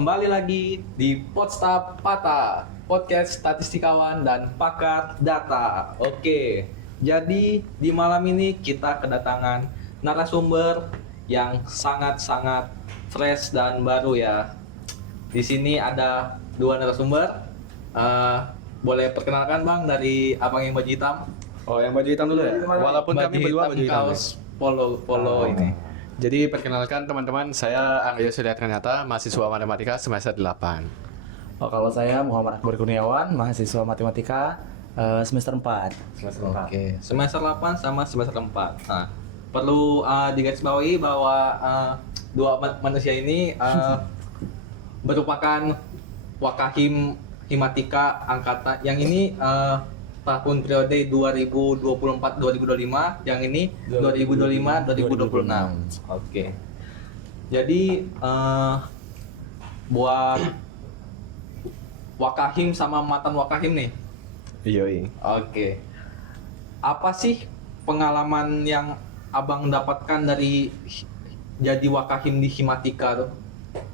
kembali lagi di Podstab Pata, podcast statistikawan dan pakar data. Oke, jadi di malam ini kita kedatangan narasumber yang sangat-sangat fresh dan baru ya. Di sini ada dua narasumber. Boleh perkenalkan Bang dari Abang yang baju hitam? Oh, yang baju hitam dulu ya? Walaupun kami berdua baju hitam. Kaos polo ini. Jadi perkenalkan teman-teman, saya Aryo Surya Trinata, mahasiswa matematika semester 8. Oh, kalau saya Muhammad Akbar Kurniawan, mahasiswa matematika semester 4. Oke, semester 8 sama semester 4. Nah, perlu digarisbawahi bahwa dua manusia ini merupakan wakahim himatika angkatan yang ini tahun periode 2024-2025, yang ini 2025-2026. Oke. Jadi buat wakahim sama mantan wakahim nih. Iya. Oke. Apa sih pengalaman yang Abang dapatkan dari jadi wakahim di himatika tuh?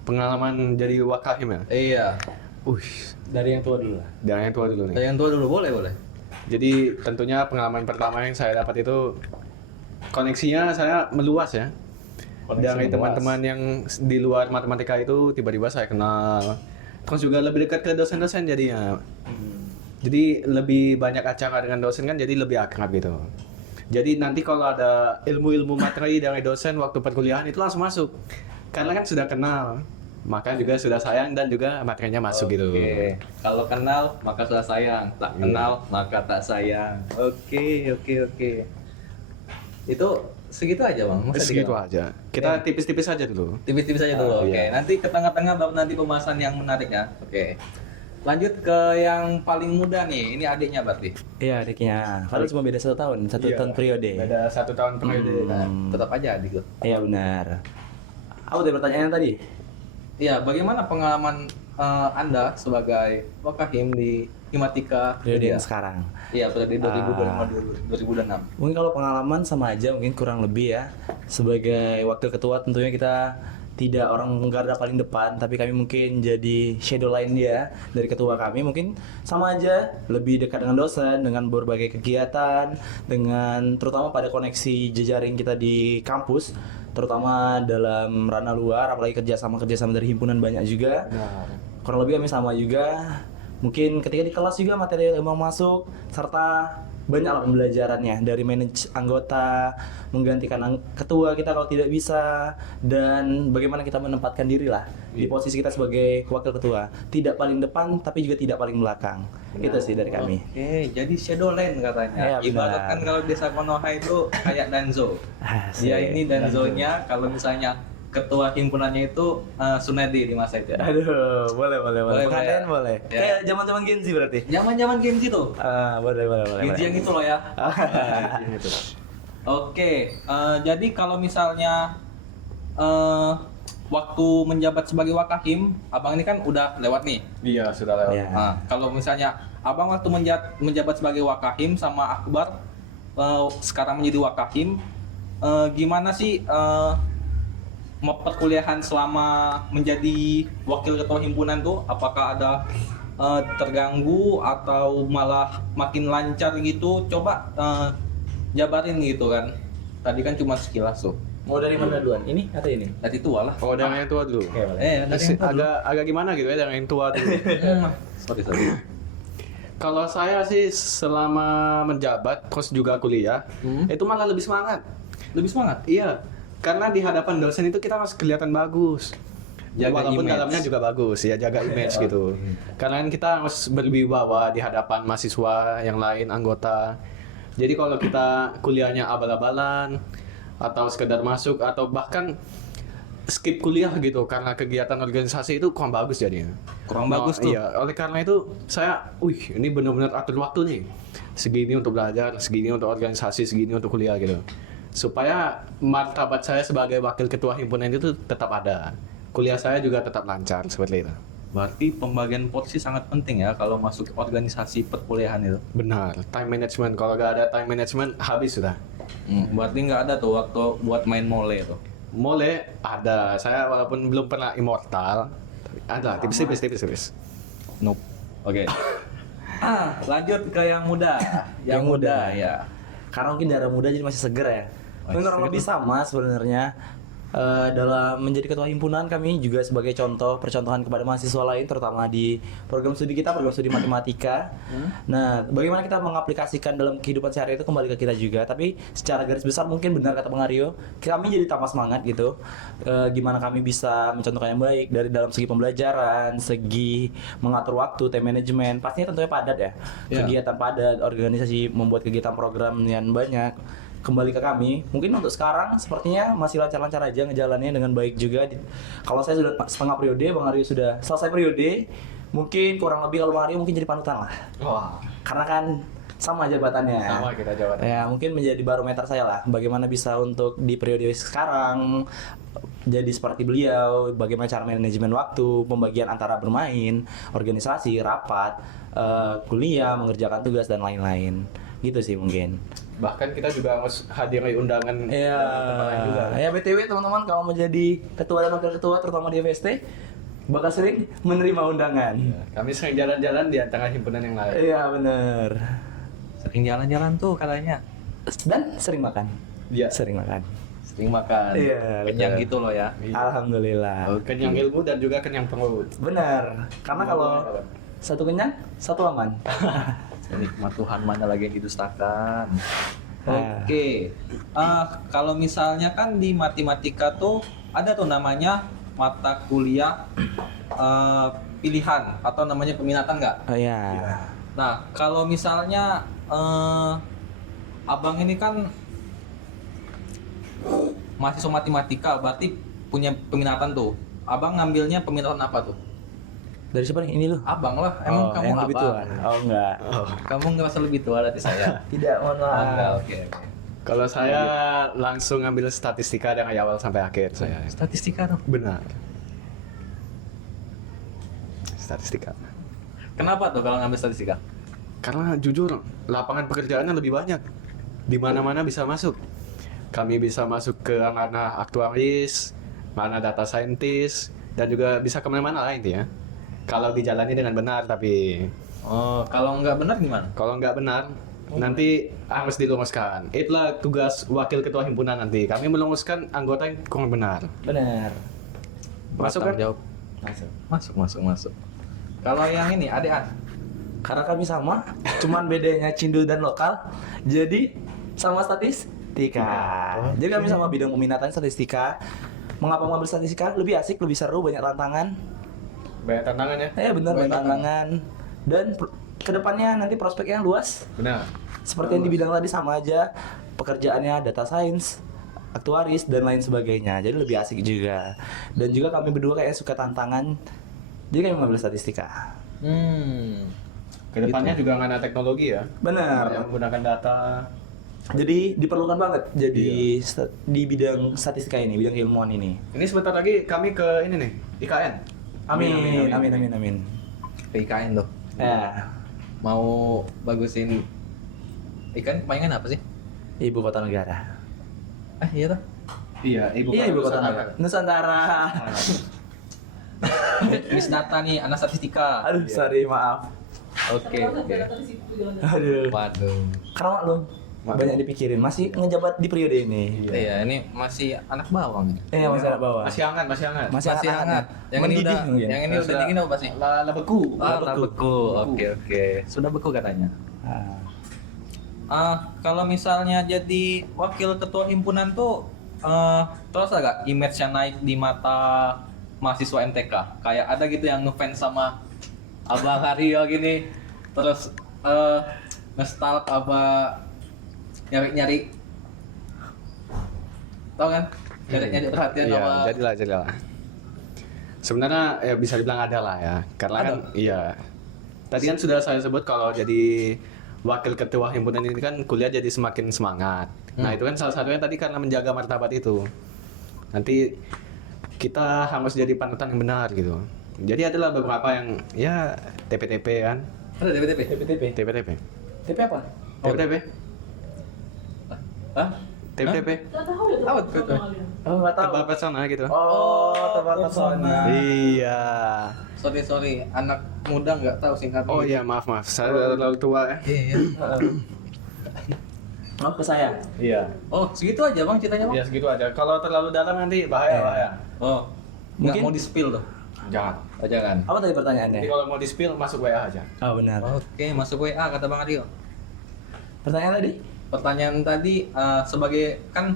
Pengalaman jadi wakahim ya? Iya. Dari yang tua dulu lah. Dari yang tua dulu nih. Dari yang tua dulu boleh. Jadi tentunya pengalaman pertama yang saya dapat itu koneksinya saya meluas ya. Dari teman-teman yang di luar matematika itu tiba-tiba saya kenal. Terus juga lebih dekat ke dosen-dosen jadinya. Jadi lebih banyak acara dengan dosen kan, jadi lebih akrab gitu. Jadi nanti kalau ada ilmu-ilmu materi dari dosen waktu perkuliahan itu langsung masuk. Karena kan sudah kenal. Maka juga sudah sayang dan juga materinya masuk gitu. Oke. Kalau kenal maka sudah sayang, tak kenal maka tak sayang. Oke. Itu segitu aja Bang. Masa Segitu gitu? aja. Kita tipis-tipis aja dulu. Tipis-tipis aja dulu. Oke. Iya. Nanti ke tengah-tengah baru nanti pembahasan yang menarik ya. Oke. Lanjut ke yang paling muda nih. Ini adiknya berarti. Iya, adiknya. Padahal cuma beda 1 tahun, 1 Iya. tahun periode. Beda 1 tahun periode. Tetap aja adik tuh. Iya benar. Apa tadi pertanyaannya tadi? Iya, bagaimana pengalaman Anda sebagai wakahim di himatika Periode yang sekarang. Iya, periode 2025-2026. Mungkin kalau pengalaman sama aja, mungkin kurang lebih ya. Sebagai wakil ketua tentunya kita tidak orang garda paling depan, tapi kami mungkin jadi shadow line dia dari ketua kami. Mungkin sama aja, lebih dekat dengan dosen, dengan berbagai kegiatan, dengan terutama pada koneksi jejaring kita di kampus, terutama dalam ranah luar, apalagi kerjasama dari himpunan banyak juga. Kurang lebih kami sama juga. Mungkin ketika di kelas juga materi yang mau masuk, serta banyaklah pembelajarannya dari manage anggota, menggantikan ketua kita kalau tidak bisa, dan bagaimana kita menempatkan diri lah di posisi kita sebagai wakil ketua, tidak paling depan tapi juga tidak paling belakang. Itu sih dari kami. Oke, jadi shadow line katanya. Iya, Ibarat kan benar. kalau desa Konoha itu kayak Danzo. Dia ini Danzonya, kalau misalnya ketua himpunannya itu Sunedi di masa itu. Aduh, boleh. Boleh, Pengadaan ya? boleh. Ya. Kayak zaman-zaman Gen Z berarti. Zaman-zaman Genji tuh. Boleh. Genji yang itu loh ya. Oke, jadi kalau misalnya waktu menjabat sebagai wakahim, Abang ini kan udah lewat nih. Iya, sudah lewat. Iya. Nah, kalau misalnya Abang waktu menjabat sebagai wakahim sama Akbar sekarang menjadi wakahim, gimana sih perkuliahan selama menjadi wakil ketua himpunan tuh? Apakah ada terganggu atau malah makin lancar gitu? Coba jabarin gitu kan. Tadi kan cuma sekilas tuh. Mau dari mana duluan? Ini atau ini? Tadi tua lah. Oh, dari yang tua dulu. Oke, boleh. Dari yang tua dulu. Agak gimana gitu ya dari yang tua dulu. Sorry. Kalau saya sih selama menjabat terus juga kuliah, itu malah lebih semangat. Lebih semangat. Iya, karena di hadapan dosen itu kita masih kelihatan bagus. Jaga Walaupun image. dalamnya juga bagus, ya jaga image gitu. Karena kan kita harus berwibawa di hadapan mahasiswa yang lain, anggota. Jadi kalau kita kuliahnya abal-abalan atau sekedar masuk atau bahkan skip kuliah gitu karena kegiatan organisasi itu kurang bagus jadinya. Kurang bagus tuh. Iya, oleh karena itu saya, ini benar-benar atur waktu nih. Segini untuk belajar, segini untuk organisasi, segini untuk kuliah gitu. Supaya martabat saya sebagai wakil ketua himpunan itu tetap ada. Kuliah saya juga tetap lancar seperti itu. Berarti pembagian porsi sangat penting ya kalau masuk organisasi perkuliahan itu. Benar, time management. Kalau nggak ada time management habis sudah. Berarti nggak ada tuh waktu buat main mole tuh. Mole ada, saya walaupun belum pernah immortal, Ada tipis. Nope. Oke. Lanjut ke yang muda. Yang muda ya. Karena mungkin darah muda jadi masih seger ya. Mungkin kurang lebih sama sebenarnya. Dalam menjadi ketua himpunan kami juga sebagai percontohan kepada mahasiswa lain terutama di program studi matematika. Nah, bagaimana kita mengaplikasikan dalam kehidupan sehari itu kembali ke kita juga. Tapi secara garis besar mungkin benar kata Bang Aryo, kami jadi tambah semangat gitu. Gimana kami bisa mencontohkan yang baik dari dalam segi pembelajaran, segi mengatur waktu, time management. Pastinya tentunya padat ya. Kegiatan padat, organisasi membuat kegiatan program yang banyak. Kembali ke kami, mungkin untuk sekarang sepertinya masih lancar-lancar aja ngejalannya dengan baik juga. Kalau saya sudah setengah periode, Bang Aryo sudah selesai periode, mungkin kurang lebih kalau Bang Aryo mungkin jadi panutan lah. Wah. Karena kan sama jabatannya. Sama kita jabatan. Ya mungkin menjadi barometer saya lah, bagaimana bisa untuk di periode sekarang jadi seperti beliau, bagaimana cara manajemen waktu, pembagian antara bermain, organisasi, rapat, kuliah, mengerjakan tugas dan lain-lain. Gitu sih mungkin. Bahkan kita juga harus hadiri undangan Iya. Ya BTW teman-teman kalau menjadi ketua dan wakil ketua terutama di FST bakal sering menerima undangan. Kami sering jalan-jalan di antara himpunan yang lain. Iya benar. Sering jalan-jalan tuh katanya. Dan sering makan. Iya. Sering makan. Sering makan. Iya, Kenyang betul. gitu loh ya. Alhamdulillah. Kenyang ilmu dan juga kenyang perut. Benar. Karena kalau satu kenyang, satu aman. Nikmat Tuhan mana lagi yang didustakan. Ah. Oke. Kalau misalnya kan di matematika tuh ada tuh namanya mata kuliah pilihan atau namanya peminatan nggak? Oh iya. Nah, kalau misalnya abang ini kan mahasiswa matematika, berarti punya peminatan tuh. Abang ngambilnya peminatan apa tuh? Dari siapa nih? Ini lu? Abang lah. Emang kamu yang lebih tua? abang? Oh enggak. Kamu ngerasa lebih tua dari saya? Tidak, mohon maaf. Enggak, oke. Kalau saya langsung ngambil statistika dari awal sampai akhir saya. Statistika tuh. Benar. Statistika. Kenapa tuh kalau ngambil statistika? Karena jujur, lapangan pekerjaannya lebih banyak. Di mana-mana bisa masuk. Kami bisa masuk ke ranah aktuaris, ranah data scientist, dan juga bisa kemana-mana lah intinya. Kalau dijalani dengan benar, tapi Oh, kalau nggak benar gimana? kalau nggak benar, nanti harus diluruskan. Itulah tugas wakil ketua himpunan nanti. Kami meluruskan anggota yang kurang benar. Benar. Masuk kan? Jawab. Masuk. Kalau yang ini, adean. Karena kami sama, cuman bedanya cindul dan lokal, jadi sama statistika. Jadi kami sama bidang peminatan statistika. Mengapa mengambil statistika? Lebih asik, lebih seru, banyak tantangan. Banyak tantangannya. Ya benar, banyak tantangan. Dan kedepannya nanti prospeknya luas. Benar. Seperti yang dibilang tadi sama aja, pekerjaannya data science, aktuaris dan lain sebagainya. Jadi lebih asik juga. Dan juga kami berdua kayak suka tantangan. Jadi kami mengambil statistika. Kedepannya juga ngana teknologi ya. Benar. Banyak menggunakan data. Jadi diperlukan banget jadi di bidang statistika ini, bidang keilmuan ini. Ini sebentar lagi kami ke ini nih, IKN. Amin. PIKN tuh. Ya, Mau bagusin ikan kepanjangan apa sih? ibu kota negara. Iya tuh. Iya, Ibu kota negara. Nusantara. Miss Data nih, anak statistika. Aduh, sorry, maaf. Oke. Aduh. Waduh. Karena maklum, banyak dipikirin. Masih ngejabat di periode ini. Iya, ini masih anak bawang. Masih anak bawah. Masih hangat. Masih hangat. Yang ini Mendidih udah, mungkin. yang ini udah dingin apa sih? La beku. Beku. Oke. Sudah beku katanya. Ah. Kalau misalnya jadi wakil ketua himpunan tuh terus agak image-nya naik di mata mahasiswa MTK. Kayak ada gitu yang ngefans sama Abang Aryo gini. Terus nge-stalk apa nyari-nyari. Tahu kan? Nyari perhatian Iya, sama jadilah. Sebenarnya ya bisa dibilang ada lah ya. Karena Ada? kan iya. Tadi kan sudah saya sebut kalau jadi wakil ketua himpunan ini kan kuliah jadi semakin semangat. Nah, itu kan salah satunya tadi karena menjaga martabat itu. Nanti kita harus jadi panutan yang benar gitu. Jadi adalah beberapa yang ya TP-TP kan. ada DPTP. TP. TP-TP. TP apa? TP-TP. Hah? TPP. Apa tuh? Oh, nggak tahu. Tebak pesona gitu. Oh, tebar pesona. Iya. Sorry, anak muda nggak tahu singkatnya. Oh iya, maaf. Saya udah terlalu tua ya. Iya. Oh, ke saya. Iya. Oh, segitu aja bang ceritanya bang? Ya segitu aja. Kalau terlalu dalam nanti bahaya. Oh, Mungkin- nggak mau di spill tuh? Jangan. Oh, jangan. Apa tadi pertanyaannya? Jadi kalau mau di spill masuk WA aja. Oh, benar. Oke, masuk WA kata bang Aryo. Pertanyaan tadi? Pertanyaan tadi sebagai kan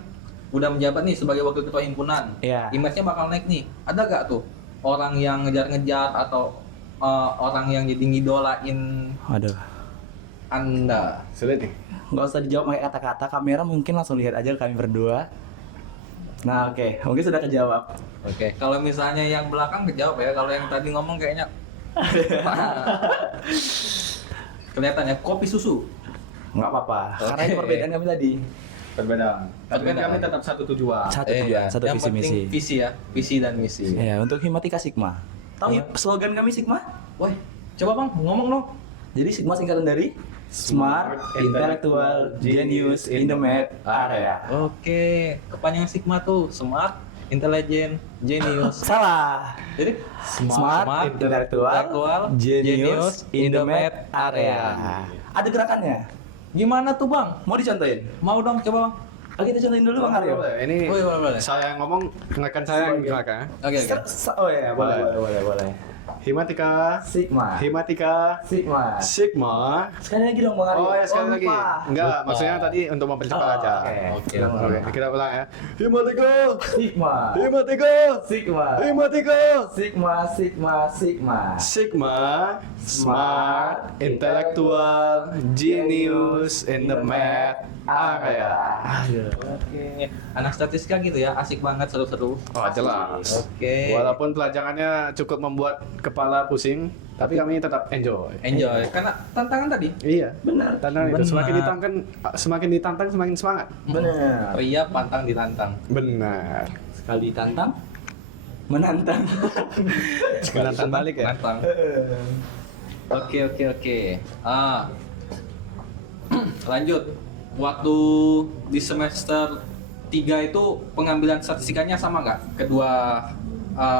udah menjabat nih sebagai wakil ketua himpunan. Iya. Image-nya bakal naik nih. Ada gak tuh orang yang ngejar-ngejar atau orang yang jadi ngidolain Aduh. Anda? Sulit nih. Nggak usah dijawab pakai kata-kata, kamera mungkin langsung lihat aja kami berdua. Nah, oke. Mungkin sudah kejawab. Oke, kalau misalnya yang belakang kejawab ya. Kalau yang tadi ngomong kayaknya kelihatannya kopi susu. Nggak apa-apa, karena ini Oke. perbedaan kami tadi. Perbedaan. Tapi Perbedaan. kami tetap satu tujuan. Satu tujuan, satu yang visi misi. penting visi ya, visi dan misi. Ya, untuk Himatika Sigma. Tahu ya slogan kami Sigma? Woi, coba bang ngomong dong. Jadi Sigma singkatan dari Smart, Intellectual, Genius in the Math Area. Oke, kepanjangan Sigma tuh smart, intelligent, genius. Salah. Jadi Smart, Intellectual, Genius in the Math Area. Ada gerakannya. Gimana tuh bang? Mau dicontohin? Mau dong, coba bang. Oh, kita contohin dulu Bang Aryo. Ini Boleh. saya yang ngomong, rekan saya yang gerak ya. Oke. Oh ya, boleh. Himatika. Sigma. Himatika. Sigma. Sigma. Sekali lagi dong Bang Aryo. Oh ya sekali lagi. lupa. Enggak, Lupa. maksudnya tadi untuk mempercepat Oh, aja. oke. Oke, kita ulang ya. Himatika. Sigma. Himatika. Sigma. Himatika. Sigma. Sigma, smart, intellectual, genius in the math area. Oke. Anak statistika gitu ya, asik banget, seru-seru. Oh jelas. Oke. Walaupun pelajarannya cukup membuat kepala pusing, tapi kami tetap enjoy. Enjoy, karena tantangan tadi. Iya, Benar. tantangan itu Benar. semakin ditantang semakin semangat. Benar. Pria pantang ditantang. Benar. Sekali ditantang, menantang. Menantang balik ya. Menantang. Oke. Lanjut. Waktu di semester 3 itu pengambilan statistikanya sama nggak kedua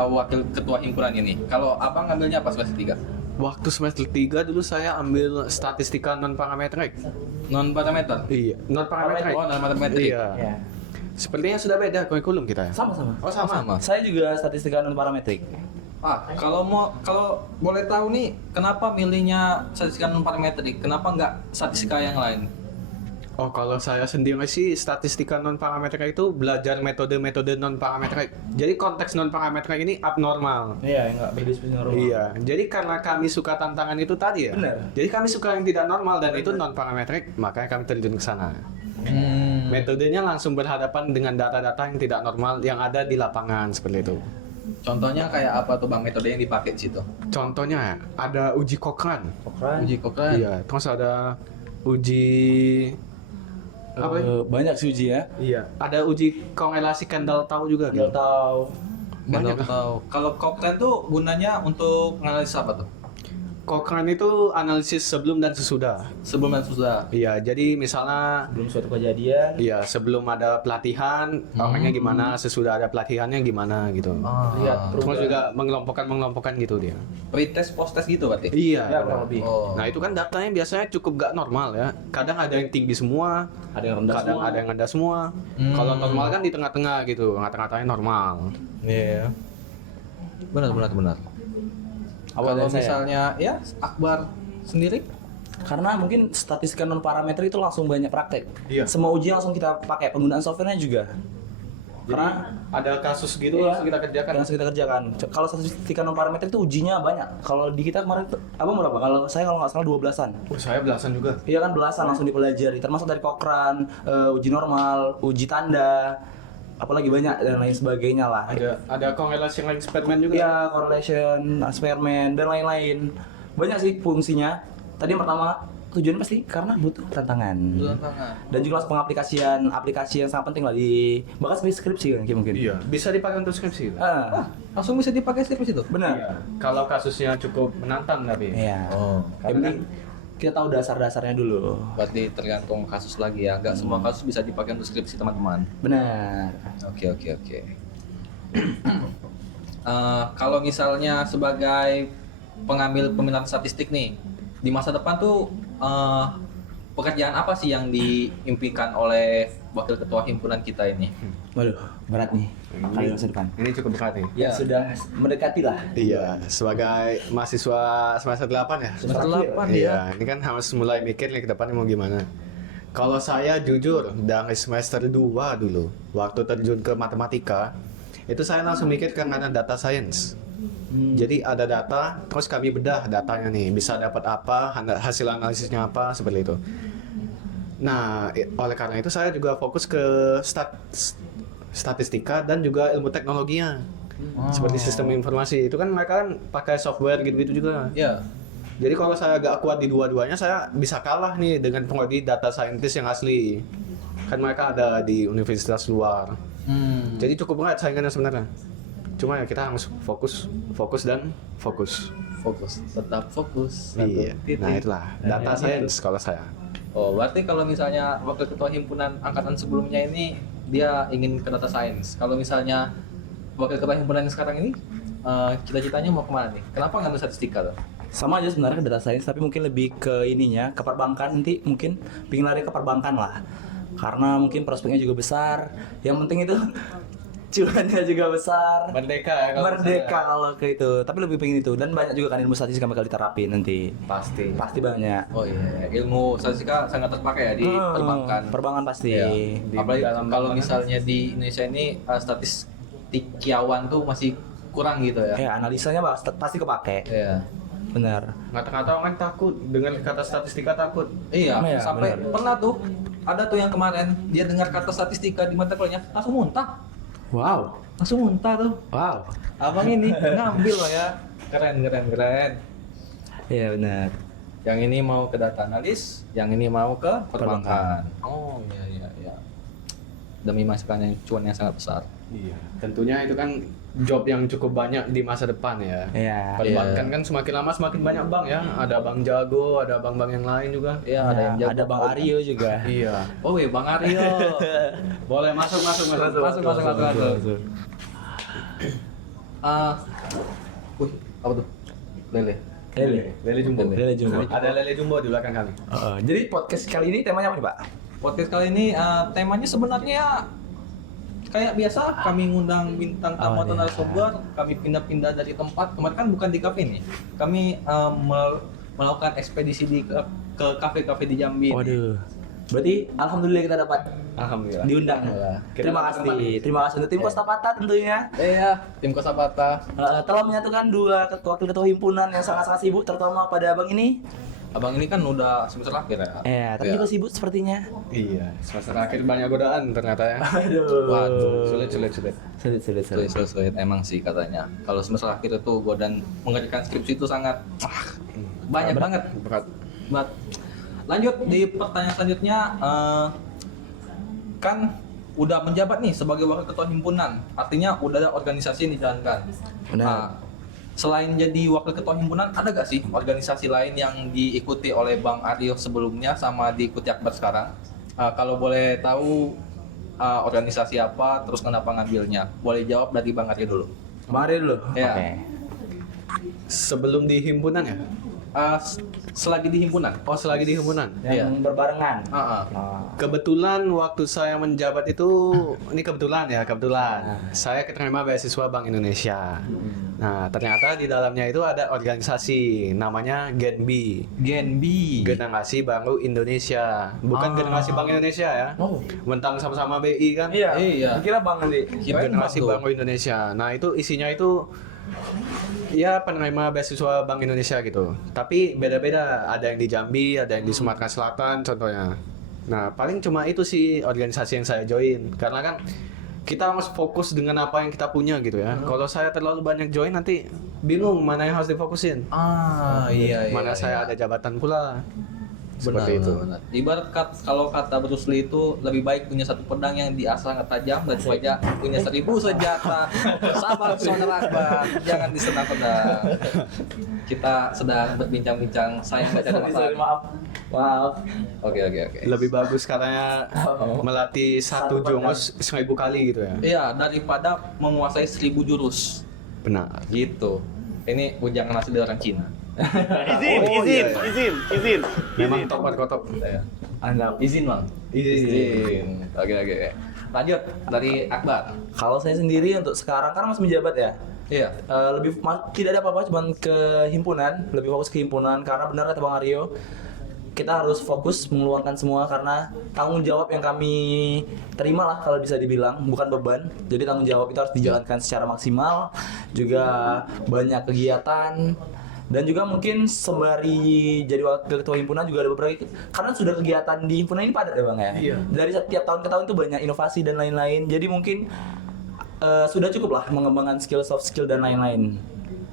wakil ketua himpunan ini? Kalau abang ngambilnya apa semester 3? Waktu semester 3 dulu saya ambil statistika non parametrik. Non parameter. Iya, non parametrik. Oh, non parametrik. Iya. Ya. Sepertinya sudah beda kurikulum kita ya. Sama-sama. Oh sama. Saya juga statistika non parametrik. Kalau boleh tahu nih, kenapa milihnya statistika non parametrik? Kenapa nggak statistika yang lain? Oh kalau saya sendiri sih statistika non parametrik itu belajar metode-metode non parametrik. Jadi konteks non parametrik ini abnormal. Iya, enggak berdiskusi normal. Iya, jadi karena kami suka tantangan itu tadi ya. Benar. Jadi kami suka yang tidak normal dan itu non parametrik, makanya kami terjun ke sana. Metodenya langsung berhadapan dengan data-data yang tidak normal yang ada di lapangan seperti itu. Contohnya kayak apa tuh bang metode yang dipakai di situ? Contohnya ada uji Cochrane. Uji Cochrane. Iya, terus ada uji apa ya? Banyak sih uji ya. Iya, ada uji korelasi Kendall tahu juga gitu. Nggak tahu. Banyak Nggak tahu. Kalau Cochrane tuh gunanya untuk analisis apa tuh? Cochrane itu analisis sebelum dan sesudah. Sebelum dan sesudah. Iya, jadi misalnya Belum suatu kejadian. iya sebelum ada pelatihan orangnya gimana, sesudah ada pelatihannya gimana gitu. Lihat Terus perubahan. juga mengelompokkan gitu dia. Pretest post test gitu berarti? Iya. Ya, kurang lebih. Oh. Nah itu kan datanya biasanya cukup gak normal ya. Kadang ada yang tinggi semua, Ada yang rendah kadang semua. ada yang rendah semua. Kalau normal kan di tengah-tengah gitu, tengah-tengahnya normal. Iya. Benar. Awal Kalau dari saya. misalnya ya Akbar sendiri? Karena mungkin statistika non parameter itu langsung banyak praktek. Iya. Semua ujian langsung kita pakai, penggunaan softwarenya juga. Karena ada kasus gitu iya, langsung kita kerjakan. langsung kita kerjakan. Kalau statistika non parameter itu ujinya banyak. Kalau di kita kemarin apa berapa? Kalau saya nggak salah 12-an. Saya belasan juga. Iya kan belasan langsung dipelajari, termasuk dari Cochrane, uji normal, uji tanda, apalagi banyak dan lain sebagainya lah. Ada korelasi yang eksperimen juga. Iya, correlation, eksperimen dan lain-lain. Banyak sih fungsinya. Tadi yang pertama tujuannya pasti karena butuh tantangan. Tantangan. Dan juga langsung pengaplikasian, aplikasi yang sangat penting lah di bahkan sebagai skripsi kan mungkin. Iya. Bisa dipakai untuk skripsi. Langsung bisa dipakai skripsi itu? Benar. Iya. Kalau kasusnya cukup menantang tapi. Iya. Oh. Yang penting kita tahu dasar-dasarnya dulu. Berarti tergantung kasus lagi ya. Gak semua kasus bisa dipakai untuk skripsi teman-teman. Benar. Oke. Kalau misalnya sebagai pengambil peminat statistik nih, di masa depan tuh pekerjaan apa sih yang diimpikan oleh wakil ketua himpunan kita ini? Waduh, berat nih. Kali masa depan. Ini cukup berat nih. Ya sudah mendekati lah. Iya, sebagai mahasiswa semester 8 ya. Semester 8 Iya, dia. ini kan harus mulai mikir nih ke depannya mau gimana. Kalau saya jujur dari semester 2 dulu, waktu terjun ke matematika, itu saya langsung mikir ke arah data science. Jadi ada data, terus kami bedah datanya nih, bisa dapat apa, hasil analisisnya apa, seperti itu. Nah, oleh karena itu saya juga fokus ke statistika dan juga ilmu teknologinya. Seperti sistem informasi, itu kan mereka kan pakai software gitu-gitu juga. Ya. Jadi kalau saya agak kuat di dua-duanya, saya bisa kalah nih dengan prodi data scientist yang asli. Kan mereka ada di universitas luar. Jadi cukup berat saingannya sebenarnya. Cuma ya kita harus fokus dan fokus. Tetap fokus. Iya. Titik. Nah itulah data science kalau saya. Oh, berarti kalau misalnya wakil ketua himpunan angkatan sebelumnya ini dia ingin ke data science. Kalau misalnya wakil ketua himpunan yang sekarang ini cita-citanya mau kemana nih? Kenapa nggak ambil statistika tuh? Sama aja sebenarnya ke data science, tapi mungkin lebih ke ininya, ke perbankan nanti mungkin pingin lari ke perbankan lah. Karena mungkin prospeknya juga besar. Yang penting itu cuannya juga besar. Merdeka ya Merdeka kalau ke itu. Tapi lebih pengen itu, dan banyak juga kan ilmu statistika bakal diterapin nanti. Pasti. Pasti banyak. Oh iya, ilmu statistika sangat terpakai ya di perbankan. Perbankan pasti. Iya. Di Apalagi dalam kalau perbankan. misalnya di Indonesia ini statistikiawan tuh masih kurang gitu ya. Ya, analisanya pasti kepake. Iya. Benar. Kata-kata orang takut dengan kata statistika takut. Iya, Iya, sampai benar. pernah tuh ada tuh yang kemarin dia dengar kata statistika di mata kuliahnya langsung muntah. Wow. Langsung muntah tuh. Wow. Abang ini ngambil loh ya. Keren. Iya benar. Yang ini mau ke data analis, yang ini mau ke perbankan. Oh iya. Demi masukan yang cuan yang sangat besar. Iya. Tentunya itu kan job yang cukup banyak di masa depan ya. Iya. Perbankan kan semakin lama semakin banyak bank ya. Ada Bank Jago, ada bank-bank yang lain juga. Iya, ada yang jago. Ada Bang Aryo juga. Iya. Oh iya, Bang Aryo. Boleh masuk. Masuk. Wih, apa tuh? Lele. Lele jumbo. Lele jumbo. Ada lele jumbo di belakang kami. Jadi podcast kali ini temanya apa nih, Pak? Podcast kali ini temanya sebenarnya kayak biasa, kami ngundang bintang tamu atau narasumber, kami pindah-pindah dari tempat. Kemarin kan bukan di kafe nih. Kami melakukan ekspedisi ke kafe-kafe di Jambi. Waduh. Berarti alhamdulillah kita dapat Alhamdulillah. diundang. Terima kasih. Terima kasih untuk tim Kosta Pata tentunya. Iya, tim Kosapata. Telah menyatukan dua wakil ketua himpunan yang sangat-sangat sibuk, terutama pada abang ini. Abang ini kan udah semester akhir ya. Tapi juga sibuk sepertinya. Iya, semester akhir banyak godaan ternyata ya. Aduh. Waduh, Sulit. sulit. Emang sih katanya. Kalau semester akhir itu dan mengerjakan skripsi itu sangat banyak banget. Berat. Lanjut di pertanyaan selanjutnya, kan udah menjabat nih sebagai wakil ketua himpunan, artinya udah ada organisasi yang dijalankan. Benar. Nah, selain jadi wakil ketua himpunan, ada gak sih organisasi lain yang diikuti oleh Bang Aryo sebelumnya sama diikuti Akbar sekarang? Kalau boleh tahu organisasi apa, terus kenapa ngambilnya? Boleh jawab dari Bang Aryo dulu. Bang Aryo dulu. Iya. Oke. Sebelum di himpunan ya? Selagi di himpunan. Oh, selagi di himpunan. Yang berbarengan. Kebetulan waktu saya menjabat itu, ini kebetulan. Saya keterima beasiswa Bank Indonesia. Nah, ternyata di dalamnya itu ada organisasi namanya Genbi. Generasi Baru Indonesia. Bukan Generasi Bank Indonesia ya. Oh. Mentang sama-sama BI kan. Iya. Kira Bang nanti. Kirain Generasi Bang tuh. Baru Indonesia. Nah, itu isinya itu ya penerima beasiswa Bank Indonesia gitu. Tapi beda-beda, ada yang di Jambi, ada yang di Sumatera Selatan contohnya. Nah, paling cuma itu sih organisasi yang saya join. Karena kan kita harus fokus dengan apa yang kita punya gitu ya. Kalau saya terlalu banyak join nanti bingung mana yang harus difokusin. Iya. Mana saya ada jabatan pula. Seperti itu. Benar. Ibarat kalau kata Bruce Lee itu lebih baik punya satu pedang yang diasah nggak tajam daripada punya 1000 senjata. Sabar saudara Akbar, jangan disenang pedang. Kita sedang berbincang-bincang, saya baca Sorry, maaf. Oke. Lebih bagus katanya melatih satu jurus 1000 kali gitu ya. Iya, daripada menguasai 1000 jurus. Benar. Gitu. Ini ujangan asli orang Cina. Izin. Memang top. Iya. Anda Izin, Bang. Izin. Oke. Lanjut dari Akbar. kalau saya sendiri untuk sekarang karena masih menjabat ya. Iya. Tidak ada apa-apa, cuman ke himpunan, lebih fokus ke himpunan karena benar kata Bang Aryo, kita harus fokus mengeluarkan semua karena tanggung jawab yang kami terima lah kalau bisa dibilang, bukan beban. Jadi tanggung jawab itu harus dijalankan secara maksimal, juga banyak kegiatan dan juga mungkin sembari jadi wakil ketua himpunan juga ada beberapa karena sudah kegiatan di himpunan ini padat ya Bang ya. Iya. Dari setiap tahun ke tahun itu banyak inovasi dan lain-lain. Jadi mungkin sudah cukup lah mengembangkan soft skill dan lain-lain.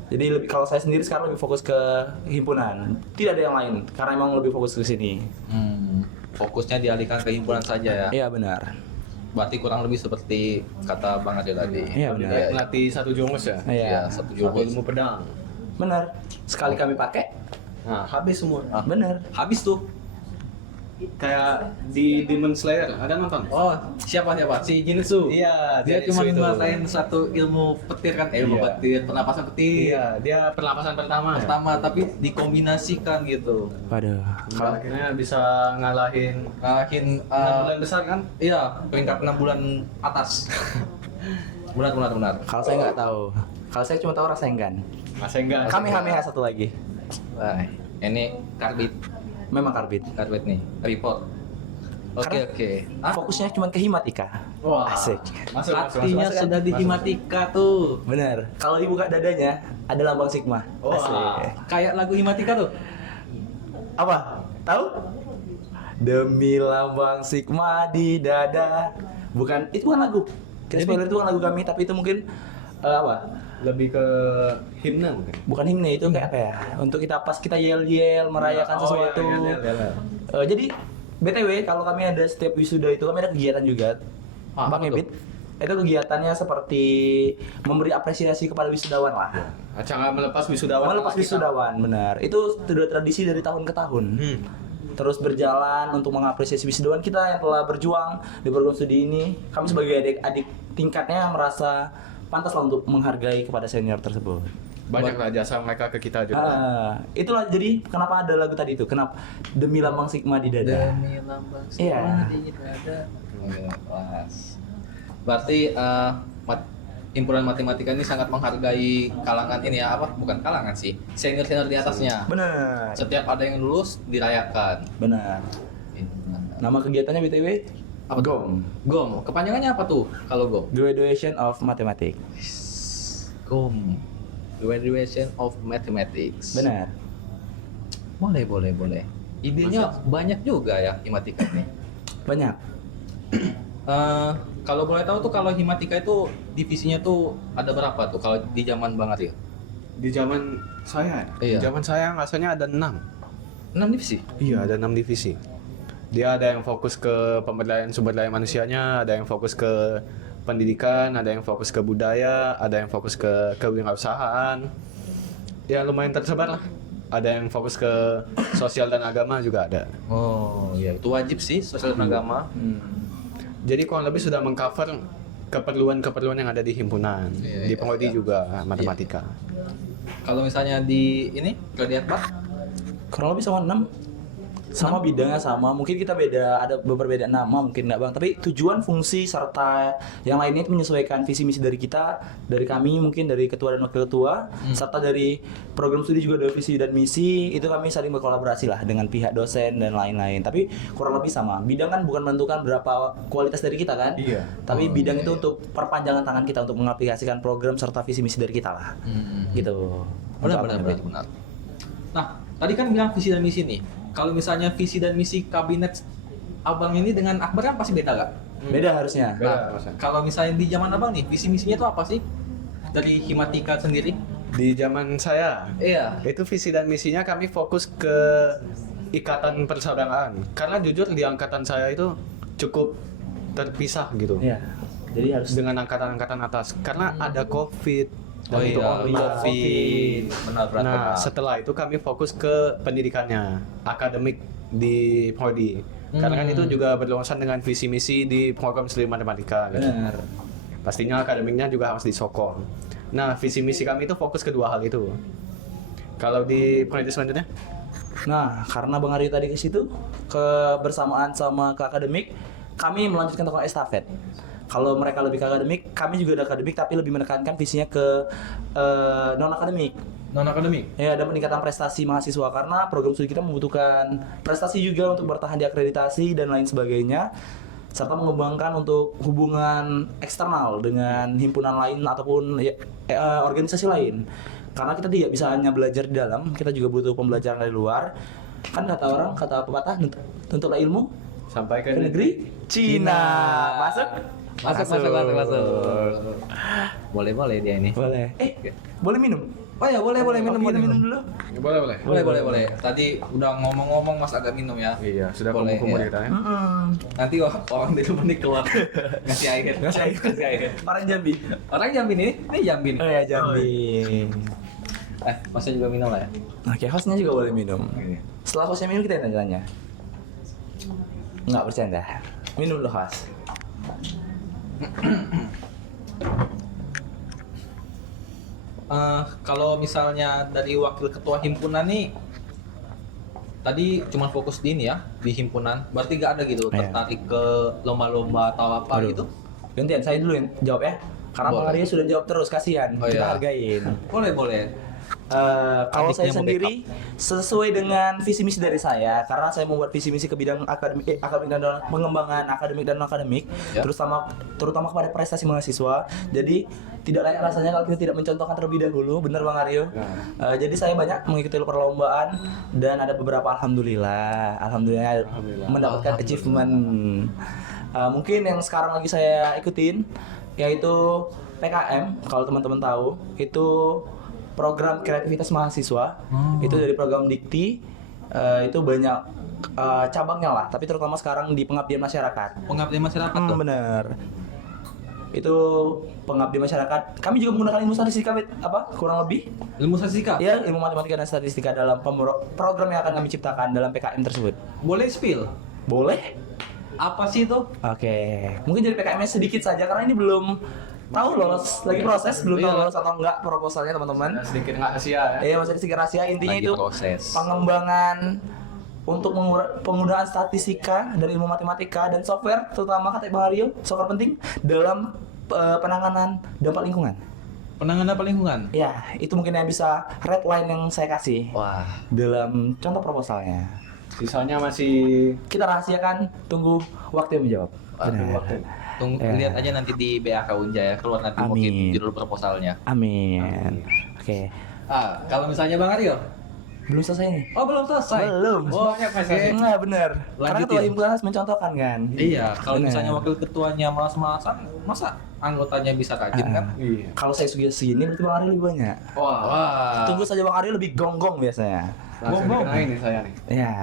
Jadi kalau saya sendiri sekarang lebih fokus ke himpunan, tidak ada yang lain karena emang lebih fokus ke sini. Fokusnya dialihkan ke himpunan saja ya. Iya benar. Berarti kurang lebih seperti kata Bang Ade tadi. Iya Lebih benar. baik melatih satu jurus ya. Iya Satu Satu jurus. ilmu pedang. benar. Sekali kami pakai, Nah, habis semua. benar. Habis tuh. Kayak di Demon Slayer, ada nonton? Oh, siapa? Si Jinitsu. Iya, Dia Zenitsu cuma itu. menguasain satu ilmu petir kan, ilmu Iya. petir, pernapasan petir. Iya, dia pernapasan pertama. Pertama, tapi dikombinasikan gitu. Waduh. Kalau akhirnya bisa ngalahin Ngalahin 6 bulan besar kan? iya, peringkat 6 bulan atas. benar. Kalau saya nggak tahu. Kalau saya cuma tahu Rasengan. Rasengan. Kamehameha satu lagi. Wah, ini karbit Memang karbit. nih, report. Oke. Ah, Fokusnya cuma ke himatika. Wah. Asik. Masuk. hatinya sudah di Himatika tuh. Benar. Kalau dibuka dadanya ada lambang Sigma. Wah. Asik. Kayak lagu Himatika tuh. Apa? Tahu? Demi lambang Sigma di dada. Bukan, itu bukan lagu. Kita spoiler itu bukan lagu kami, tapi itu mungkin apa? Lebih ke himne mungkin. Bukan himne, itu kayak apa ya? Untuk kita pas kita yel-yel merayakan sesuatu. iya. Jadi BTW kalau kami ada setiap wisuda itu kami ada kegiatan juga. Ah, Bang apa Ebit. Itu kegiatannya seperti memberi apresiasi kepada wisudawan lah. Acara melepas wisudawan. Melepas wisudawan, benar. Itu sudah tradisi dari tahun ke tahun. Terus berjalan untuk mengapresiasi wisudawan kita yang telah berjuang di program studi ini. Kami sebagai adik-adik tingkatnya merasa pantas lah untuk menghargai kepada senior tersebut. Banyaklah jasa mereka ke kita juga. Itulah jadi kenapa ada lagu tadi itu. Kenapa demi lambang Sigma di dada. Demi lambang Iya. di dada. Berarti himpunan matematika ini sangat menghargai kalangan ini ya, apa? Bukan kalangan sih, senior-senior di atasnya. Benar. Setiap ada yang lulus dirayakan. Benar. Nama kegiatannya BTW Apa tuh? GOM. Kepanjangannya apa tuh kalau GOM? Graduation of Mathematics. GOM. Graduation of Mathematics. Benar. Boleh. Idenya banyak juga ya Himatika ini. Banyak. Kalau boleh tahu tuh kalau Himatika itu divisinya tuh ada berapa tuh kalau di zaman Bang Aryo? Di zaman saya, Iya. di zaman saya rasanya ada 6. 6 divisi? Iya, ada 6 divisi. Dia ada yang fokus ke pemberdayaan sumber daya manusianya, ada yang fokus ke pendidikan, ada yang fokus ke budaya, ada yang fokus ke kewirausahaan. Ya lumayan tersebar lah. Ada yang fokus ke sosial dan agama juga ada. Oh iya, itu wajib sih sosial dan agama. Jadi kurang lebih sudah mengcover keperluan-keperluan yang ada di himpunan. Iya, Di iya, prodi iya. juga matematika. Kalau misalnya di ini prodi Akbar, Kurang lebih sama 6. Sama bidangnya sama, mungkin kita beda, ada beberapa nama mungkin nggak Bang, tapi tujuan, fungsi, serta yang lainnya itu menyesuaikan visi misi dari kita, dari kami mungkin dari ketua dan wakil ketua, serta dari program studi juga ada visi dan misi, itu kami saling berkolaborasi lah dengan pihak dosen dan lain-lain, tapi kurang lebih sama. Bidang kan bukan menentukan berapa kualitas dari kita kan, Iya. tapi bidang itu untuk perpanjangan tangan kita untuk mengaplikasikan program serta visi misi dari kita lah, gitu. benar. Untuk apa, Bang? Nah, tadi kan bilang visi dan misi nih. Kalau misalnya visi dan misi kabinet Abang ini dengan Akbar kan pasti beda gak? Beda harusnya. Beda, Nah, Mas. kalau misalnya di zaman Abang nih, visi misinya itu apa sih? Dari Himatika sendiri? Di zaman saya, Iya. itu visi dan misinya kami fokus ke ikatan persaudaraan. Karena jujur di angkatan saya itu cukup terpisah gitu. Iya. Jadi harus Dengan angkatan-angkatan atas karena ada COVID dan Oh itu iya, online. COVID. Benar, benar. Nah, benar. setelah itu kami fokus ke pendidikannya, akademik di prodi. Karena kan itu juga berurusan dengan visi misi di program studi matematika gitu. benar. Pastinya akademiknya juga harus disokong. Nah, visi misi kami itu fokus kedua hal itu. Kalau di prodi selanjutnya? Nah, karena Bang Aryo tadi ke situ kebersamaan sama ke akademik, kami melanjutkan ke estafet. Kalau mereka lebih ke akademik, kami juga ada akademik tapi lebih menekankan visinya ke non akademik. Non akademik. Ya, ada peningkatan prestasi mahasiswa karena program studi kita membutuhkan prestasi juga untuk bertahan di akreditasi dan lain sebagainya, serta mengembangkan untuk hubungan eksternal dengan himpunan lain ataupun organisasi lain. Karena kita tidak bisa hanya belajar di dalam, kita juga butuh pembelajaran dari luar. Kan kata pepatah, tuntutlah ilmu Sampai ke negeri Cina. Masuk? Masuk. Boleh dia ini. Boleh. Boleh minum? Oh ya, boleh minum, Oke, boleh minum dulu. Boleh. Tadi udah ngomong-ngomong Mas agak minum ya. Iya, sudah Boleh, kumur-kumur iya. kita ya. Nanti orang di rumah nih keluar ngasih air. Orang Jambi. Orang Jambi ini Jambi nih. Oh ya, Jambi. Masnya juga minum lah ya. Oke, hostnya juga boleh minum. Setelah hostnya minum kita tanya-tanya. Nggak bercanda. Minum dulu host. Kalau misalnya dari wakil ketua himpunan nih, tadi cuma fokus di ini ya, di himpunan. Berarti nggak ada gitu Iya. tertarik ke lomba-lomba atau apa Aduh. gitu? Gantian saya dulu yang jawab ya. Karena Bang Boleh. Arya sudah jawab terus, kasihan. Oh, Kita iya. hargain. Boleh. Kalau saya Adiknya mau sendiri sesuai dengan visi misi dari saya, karena saya membuat visi misi ke bidang akademik dan pengembangan akademik dan non akademik, Ya. terutama kepada prestasi mahasiswa. Jadi tidak layak rasanya kalau kita tidak mencontohkan terlebih dahulu, benar Bang Aryo. Jadi saya banyak mengikuti perlombaan dan ada beberapa alhamdulillah mendapatkan achievement. Mungkin yang sekarang lagi saya ikutin yaitu PKM, kalau teman-teman tahu itu program kreativitas mahasiswa. Itu dari program Dikti. Itu banyak cabangnya lah, tapi terutama sekarang di pengabdian masyarakat. Pengabdian masyarakat tuh. Bener. Itu pengabdian masyarakat. Kami juga menggunakan ilmu statistika kurang lebih. Ilmu statistika. Ya, ilmu matematika dan statistika dalam program yang akan kami ciptakan dalam PKM tersebut. Boleh spill? Boleh? Apa sih itu? Oke. Mungkin jadi PKM-nya sedikit saja karena ini belum tahu lolos, lagi proses, belum tahu Iya. lolos atau enggak proposalnya teman-teman. Sedikit rahasia ya. Iya, masih sedikit rahasia. Intinya Lagi itu proses. pengembangan untuk penggunaan statistika dan ilmu matematika dan software, terutama kata Bang Aryo, software penting dalam penanganan dampak lingkungan. Penanganan apa lingkungan? Ya, itu mungkin yang bisa red line yang saya kasih Wah, dalam contoh proposalnya. Sisanya masih Kita rahasiakan, tunggu waktu yang menjawab. waktu. tunggu Ya. lihat aja nanti di BAK Unja ya, keluar nanti Amin. mungkin judul proposalnya. Amin. Oke. Kalau misalnya Bang Aryo? Belum selesai nih. Oh, belum selesai. Belum. Oh, oke. Enggak benar. Karena Lanjutin. ketua himpunan harus mencontohkan kan. Iya, kalau Bener. misalnya wakil ketuanya malas-malasan, masa anggotanya bisa rajin kan? Iya. Kalau saya segini berarti Bang Aryo lebih banyak. Wah. Tunggu saja Bang Aryo lebih gonggong biasanya. Langsung Bom. dikenain nih saya nih. Ya.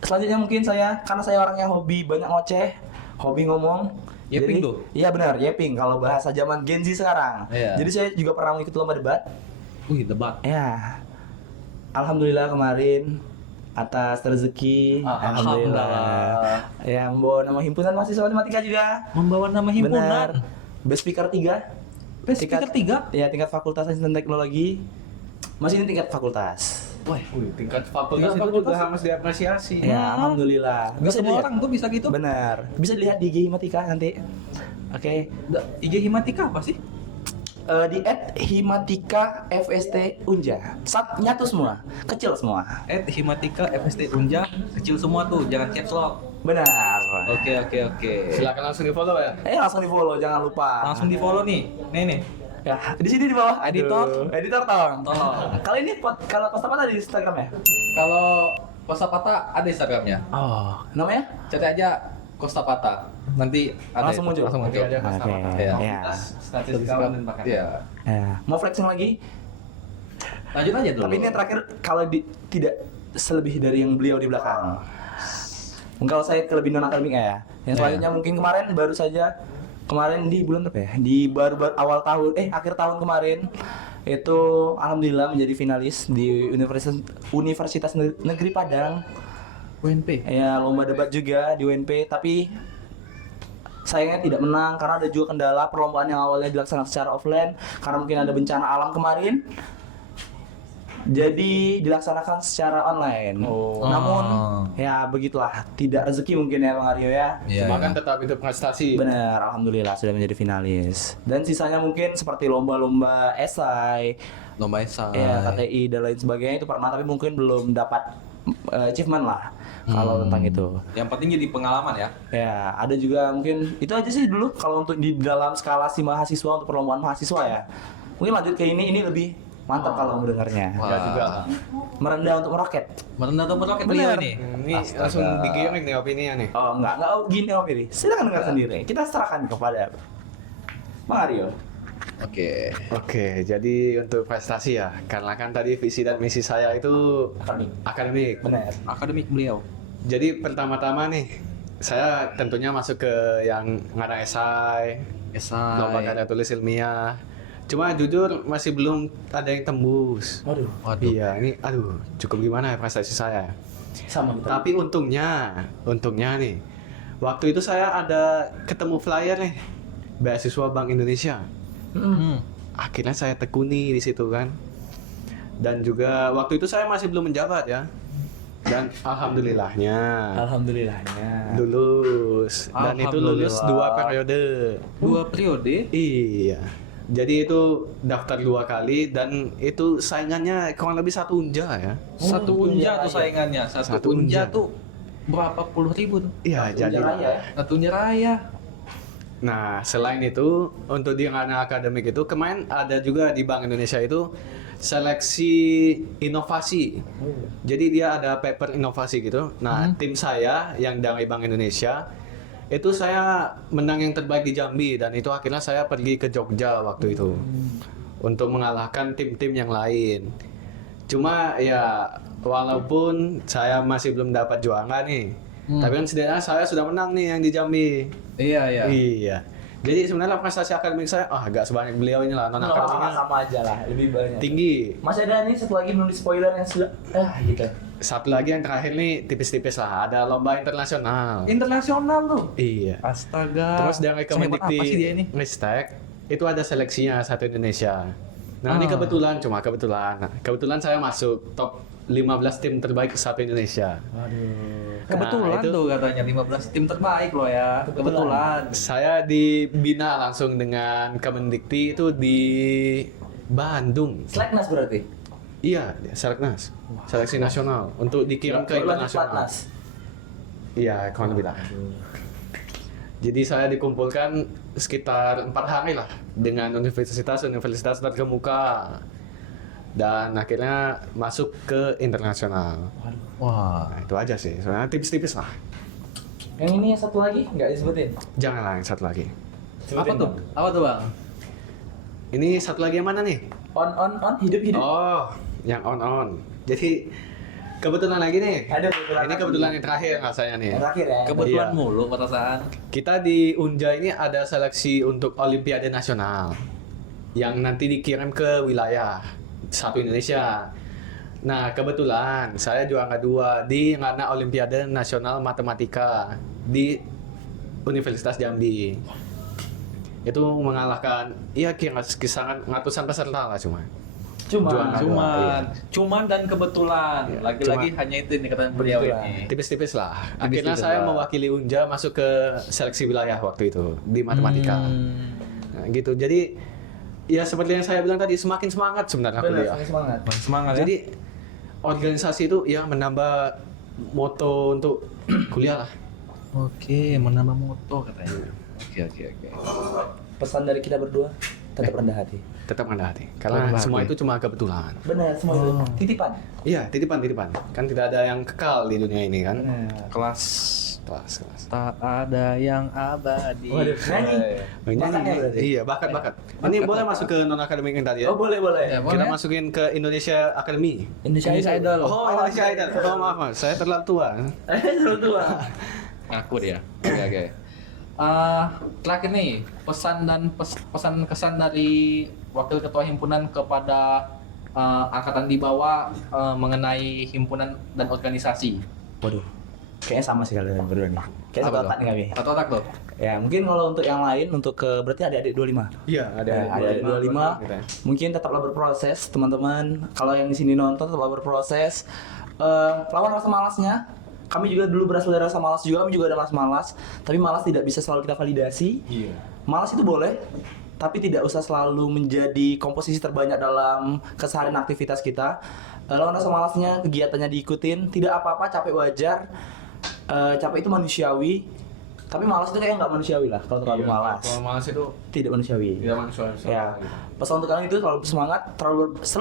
Selanjutnya mungkin karena saya orang yang hobi banyak ngoceh, hobi ngomong. Yeping Jadi- tuh? Iya benar, yeping kalau bahasa zaman Gen Z sekarang. Iya. Jadi saya juga pernah mengikuti lomba debat. Wih, debat. Ya. Alhamdulillah kemarin atas rezeki, Alhamdulillah. yang membawa nama himpunan mahasiswa matematika juga. Membawa nama himpunan. Benar. Best speaker 3. Best speaker 3? Ya, tingkat fakultas sains dan teknologi. Masih ini tingkat fakultas. Wih, Tingkat fakultas itu juga harus diapresiasi. Ya, alhamdulillah. Gak semua dilihat. orang tuh bisa gitu. Benar. Bisa dilihat di IG Himatika nanti. Oke. IG Himatika apa sih? Di @himatika FST Unja. Nyatu semua, kecil semua. @himatika FST Unja, kecil semua tuh, jangan caps lock. Benar. Oke. Silakan langsung di follow ya. Langsung di follow, jangan lupa. Langsung di follow nih. Nih. Ya, di sini di bawah. Editor. Aduh. Editor tolong. Tolong. Kali ini kalau post apa tadi di Instagram ya? Kalau Kostapata ada Instagramnya. Oh, namanya? Cari aja Kostapata. Nanti ada Langsung muncul. Langsung muncul. Oke, aja Oke. Iya. Ya. Statistikawan dan pakar. Iya. Ya. Mau flexing lagi? Lanjut aja dulu. Tapi ini yang terakhir kalau tidak selebih dari yang beliau di belakang. Mungkin kalau saya ke lebih non akademiknya ya. Yang selanjutnya mungkin kemarin di bulan apa ya? Di baru awal tahun, akhir tahun kemarin itu alhamdulillah menjadi finalis di Universitas Negeri Padang. UNP. Ya, lomba debat juga di UNP, tapi sayangnya tidak menang karena ada juga kendala perlombaan yang awalnya dilaksanakan secara offline karena mungkin ada bencana alam kemarin. Jadi dilaksanakan secara online. Namun ya begitulah, tidak rezeki mungkin ya Bang Aryo ya. Cuma kan tetap itu prestasi. Benar, alhamdulillah sudah menjadi finalis. Dan sisanya mungkin seperti lomba-lomba esai, Lomba esai. ya KTI dan lain sebagainya itu pernah, tapi mungkin belum dapat achievement lah kalau tentang itu. Yang penting jadi pengalaman ya. Ya, ada juga mungkin itu aja sih dulu kalau untuk di dalam skalasi mahasiswa untuk perlombaan mahasiswa ya. Mungkin lanjut ke ini lebih mantap kalau mendengarnya. Ya juga. Merendah untuk meroket. Merendah atau meroket beliau ini. Ini langsung digiring nih opininya nih. Oh enggak gini Om Piri. Silakan dengar sendiri. Kita serahkan kepada Bang Aryo. Oke, jadi untuk prestasi ya, karena kan tadi visi dan misi saya itu akademik. Benar. Akademik beliau. Jadi pertama-tama nih, saya tentunya masuk ke yang ngarang esai, Esai. lomba karya tulis ilmiah. Cuma jujur masih belum ada yang tembus. Waduh, Iya, ini cukup gimana ya prestasi saya. sama betul. Tapi untungnya nih, waktu itu saya ada ketemu flyer nih, beasiswa Bank Indonesia. Akhirnya saya tekuni di situ kan. Dan juga waktu itu saya masih belum menjabat ya. Dan alhamdulillahnya lulus. Dan itu lulus 2 periode. 2 periode. Iya. Jadi itu daftar 2 kali dan itu saingannya kurang lebih 1 unja ya. Satu unja tuh saingannya. Satu unja tuh berapa puluh ribu tuh. Iya, jadi Satu unja raya. nah, selain itu untuk di ranah akademik itu kemarin ada juga di Bank Indonesia itu seleksi inovasi. Jadi dia ada paper inovasi gitu. Nah, tim saya yang dari Bank Indonesia itu saya menang yang terbaik di Jambi dan itu akhirnya saya pergi ke Jogja waktu itu untuk mengalahkan tim-tim yang lain. Cuma ya walaupun saya masih belum dapat juara nih, tapi kan setidaknya saya sudah menang nih yang di Jambi. Iya. Iya. Jadi sebenarnya prestasi akademik saya agak sebanyak beliau ini lah, non akademiknya sama aja lah, lebih banyak. tinggi. Masih ada nih satu lagi belum di spoiler yang sudah gitu. Satu lagi yang terakhir nih tipis-tipis lah, ada lomba internasional. Internasional tuh. Iya. Astaga. Terus dari Sehebat apa sih dia ini? Ristek itu ada seleksinya satu Indonesia. Nah ini kebetulan kebetulan saya masuk top 15 tim terbaik satu Indonesia. Kebetulan Nah, itu tuh katanya 15 tim terbaik loh ya. Kebetulan. saya dibina langsung dengan Kemendikti itu di Bandung. Seleknas berarti. Iya, Seleknas. Seleksi nasional untuk dikirim ke internasional. Iya, kurang lebih lah. Jadi saya dikumpulkan sekitar 4 hari lah dengan universitas terkemuka dan akhirnya masuk ke internasional. Wah. Nah, itu aja sih. Soalnya tipis-tipis lah. Yang ini yang satu lagi nggak disebutin. Janganlah yang satu lagi. Apa tuh? Apa tuh, Bang? Ini satu lagi yang mana nih? On hidup. Oh, yang on. Jadi kebetulan lagi nih. Ada kebetulan. Ini kebetulan yang terakhir rasanya nih. Yang terakhir ya. Kebetulan Iya. mulu perasaan. Kita di Unja ini ada seleksi untuk Olimpiade Nasional yang nanti dikirim ke wilayah satu Indonesia. Nah, kebetulan saya juara 2 di ranah Olimpiade Nasional Matematika di Universitas Jambi. Itu mengalahkan kisaran ratusan peserta lah cuma. Cuman dan kebetulan. Iya, Lagi-lagi hanya itu yang dikatakan beliau ini. Tipis-tipis lah. Tipis-tipis Akhirnya saya lah. mewakili Unja masuk ke seleksi wilayah waktu itu di matematika. Nah, gitu. Jadi ya seperti yang saya bilang tadi, semakin semangat sebenarnya kuliah. Semangat. Semangat ya. Jadi organisasi itu ya menambah moto untuk kuliah lah. Oke, menambah moto katanya. Oke. Pesan dari kita berdua, tetap rendah hati. Tetap rendah hati. Karena Rendah semua hati. itu cuma kebetulan. Benar, semua itu titipan. Iya, titipan. Kan tidak ada yang kekal di dunia ini kan. Benar. Kelas Kelas. Tak ada yang abadi. Waduh, nyanyi. Bakatnya berarti? Iya, bakat. Ini boleh masuk ke non akademik yang tadi ya? Oh boleh. Ya, Kita boleh. masukin ke Indonesia Academy. Indonesia Idol. Oh, Indonesia Idol. Oh, maaf. Saya terlalu tua. Terlalu tua. Ngaku dia. Oke. Terakhir nih, pesan kesan dari wakil ketua himpunan kepada angkatan di bawah mengenai himpunan dan organisasi. Waduh, kayaknya sama sih kalian berdua nih. Kayak satu Apa otak tuh? nih kami. Satu otak tuh. Ya mungkin kalau untuk yang lain, untuk berarti adik-adik 25. Iya, Ada 25. Gitu ya. Mungkin tetaplah berproses teman-teman. Kalau yang di sini nonton tetaplah berproses. Lawan rasa malasnya. Kami juga dulu berasal dari rasa malas juga. Kami juga ada rasa malas. Tapi malas tidak bisa selalu kita validasi. Iya. Malas itu boleh, tapi tidak usah selalu menjadi komposisi terbanyak dalam keseharian aktivitas kita. Lawan rasa malasnya, kegiatannya diikutin. Tidak apa-apa, capek wajar. Capek itu manusiawi. Tapi malas itu kayak nggak manusiawi lah kalau terlalu malas. Kalau malas itu Tidak manusiawi. tidak manusia. Ya, pesan untuk kalian itu selalu semangat,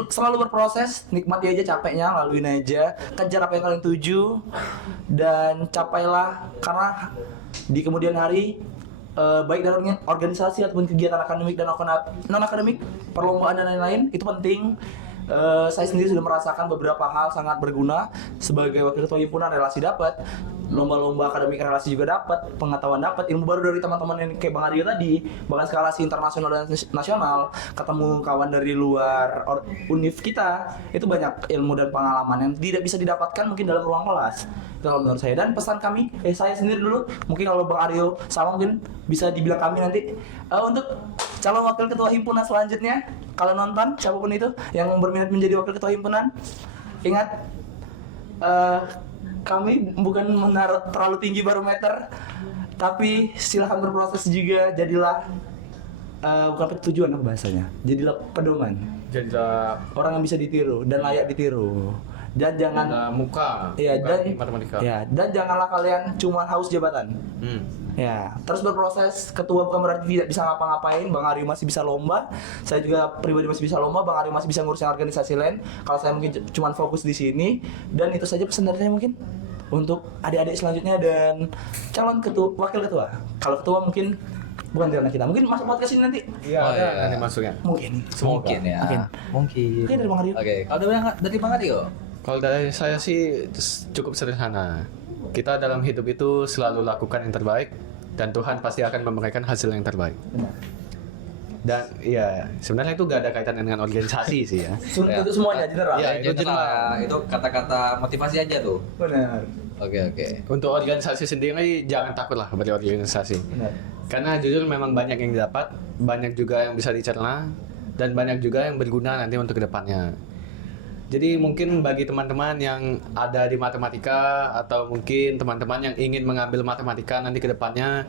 selalu berproses, nikmati aja capeknya, laluin aja, kejar apa yang kalian tuju, dan capailah karena di kemudian hari baik dari organisasi ataupun kegiatan akademik dan non akademik, perlombaan dan lain-lain itu penting. Saya sendiri sudah merasakan beberapa hal sangat berguna sebagai wakil ketua himpunan, relasi dapat, lomba-lomba akademik relasi juga dapat, pengetahuan dapat, ilmu baru dari teman-teman yang kayak Bang Aryo tadi, bahkan skalasi internasional dan nasional, ketemu kawan dari luar univ kita, itu banyak ilmu dan pengalaman yang tidak bisa didapatkan mungkin dalam ruang kelas. Itu kalau menurut saya. Dan pesan kami, saya sendiri dulu, mungkin kalau Bang Aryo sama mungkin bisa dibilang kami nanti untuk calon wakil ketua himpunan selanjutnya, kalau nonton siapapun itu yang berminat menjadi wakil ketua himpunan, ingat kami bukan menaruh terlalu tinggi barometer, tapi silahkan berproses juga, jadilah bukan tujuan apa bahasanya, jadilah pedoman, Jadilah orang yang bisa ditiru dan layak ditiru. Dan jangan muka. ya bukan dan matematika. ya dan janganlah kalian cuma haus jabatan. Ya, terus berproses. Ketua bukan berarti tidak bisa ngapa-ngapain. Bang Aryo masih bisa lomba. Saya juga pribadi masih bisa lomba. Bang Aryo masih bisa ngurusin organisasi lain. Kalau saya mungkin cuma fokus di sini. Dan itu saja pesan dari saya mungkin untuk adik-adik selanjutnya dan calon ketua, wakil ketua. Kalau ketua mungkin bukan di ranah kita. Mungkin masuk podcast ini nanti. Iya, Oh, ada iya. nanti masuknya. Mungkin. Mungkin ya. Mungkin dari Bang Aryo. Oke. Kalau dari Bang Aryo? Kalau dari saya sih cukup sederhana. Kita dalam hidup itu selalu lakukan yang terbaik dan Tuhan pasti akan memberikan hasil yang terbaik. Benar. Dan ya sebenarnya itu gak ada kaitan dengan organisasi sih ya. Ya. Untuk semuanya general. Iya, Itu itu general. Itu kata-kata motivasi aja tuh. Benar. Oke. Untuk organisasi sendiri jangan takut lah berorganisasi. Benar. Karena jujur memang banyak yang didapat, banyak juga yang bisa dicerna, dan banyak juga yang berguna nanti untuk kedepannya. Jadi mungkin bagi teman-teman yang ada di matematika atau mungkin teman-teman yang ingin mengambil matematika nanti ke depannya,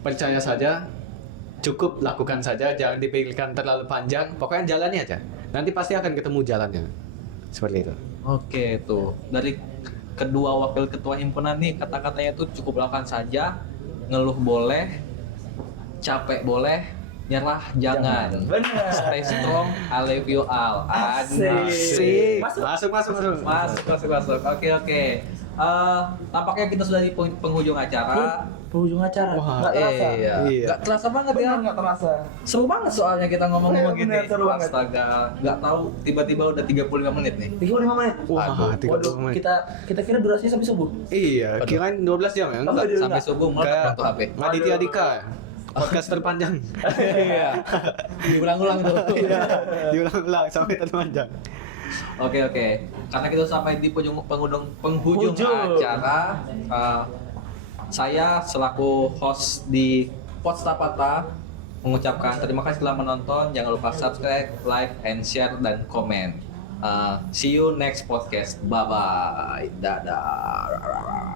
percaya saja, cukup lakukan saja, jangan dipikirkan terlalu panjang, pokoknya jalani aja. Nanti pasti akan ketemu jalannya. Seperti itu. Oke, tuh. Dari kedua wakil ketua himpunan nih kata-katanya tuh cukup lakukan saja, ngeluh boleh, capek boleh, nyerah jangan. Benar. Stay strong, I love you all. Asik. Masuk. Masuk. Oke. Tampaknya kita sudah di penghujung acara. Penghujung acara. Wah, Nggak terasa. iya. Nggak terasa banget ya. Benar, nggak terasa. Seru banget soalnya kita ngomong-ngomong Bener, gini. seru banget. Astaga, nggak tahu tiba-tiba udah 35 menit nih. 35 menit. Wah, Aduh. 30 Waduh, menit. kita kira durasinya sampai subuh. Iya, Waduh. kirain 12 jam ya? Oh, Enggak. iya. Sampai subuh meledak Kayak tuh HP. Raditya Dika, podcast terpanjang. Iya. Diulang-ulang tuh. Diulang-ulang sampai terpanjang. Oke. Karena kita sampai di penghujung Penghujung. acara, saya selaku host di Podstapata mengucapkan terima kasih telah menonton. Jangan lupa subscribe, like, and share dan komen. See you next podcast. Bye bye. Dadah.